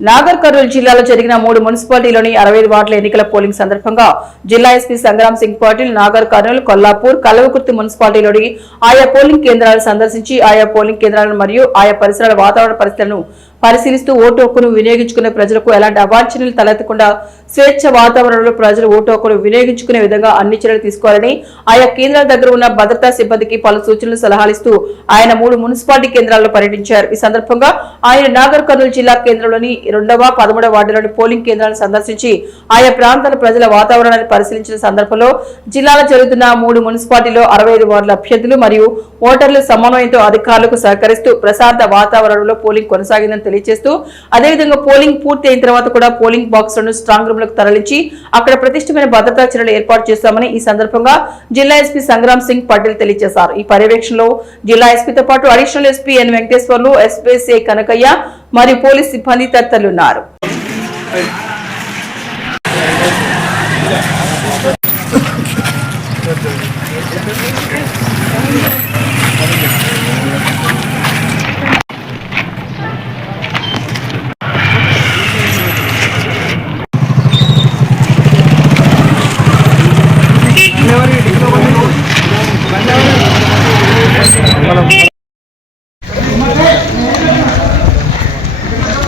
నాగర్ కర్నూలు జిల్లాలో జరిగిన మూడు మున్సిపాలిటీలోని అరవై వార్డుల ఎన్నికల పోలింగ్ సందర్భంగా జిల్లా ఎస్పీ సంగ్రామ్ సింగ్ పాటిల్ నాగర్ కర్నూలు కొల్లాపూర్ కల్వకుర్తి మున్సిపాలిటీలోని ఆయా పోలింగ్ కేంద్రాలను సందర్శించి ఆయా పోలింగ్ కేంద్రాలను మరియు ఆయా పరిసరాల వాతావరణ పరిస్థితులను పరిశీలిస్తూ ఓటు హక్కును వినియోగించుకునే ప్రజలకు ఎలాంటి అవాంఛనీలు తలెత్తకుండా స్వేచ్ఛ వాతావరణంలో ప్రజలు ఓటు హక్కును వినియోగించుకునే విధంగా అన్ని చర్యలు తీసుకోవాలని ఆయా కేంద్రాల దగ్గర ఉన్న భద్రతా సిబ్బందికి పలు సూచనలు సలహాలిస్తూ ఆయన మూడు మున్సిపాలిటీ కేంద్రాల్లో పర్యటించారు. ఈ సందర్భంగా ఆయన నాగర్ కర్నూలు జిల్లా కేంద్రంలోని రెండవ పదమూడవ వార్డులోని పోలింగ్ కేంద్రాలను సందర్శించి ఆయా ప్రాంతాల ప్రజల వాతావరణాన్ని పరిశీలించిన సందర్భంలో జిల్లాలో జరుగుతున్న మూడు మున్సిపాలిటీలో అరవై ఐదు వార్డుల అభ్యర్థులు మరియు ఓటర్లు సమన్వయంతో అధికారులకు సహకరిస్తూ ప్రశాంత వాతావరణంలో పోలింగ్ కొనసాగిందని తెలియజేస్తూ అదేవిధంగా పోలింగ్ పూర్తి అయిన తర్వాత కూడా పోలింగ్ బాక్సులను స్ట్రాంగ్ రూమ్ తరలించి అక్కడ ప్రతిష్టమైన భద్రతా చర్యలు ఏర్పాటు చేస్తామని ఈ సందర్భంగా జిల్లా ఎస్పీ సంగ్రామ్ సింగ్ పటేల్ తెలియజేశారు. ఈ పర్యవేక్షణలో జిల్లా ఎస్పీతో పాటు additional SP N Venkateswarlu SPC Kanakaiah మరియు పోలీస్ సిబ్బంది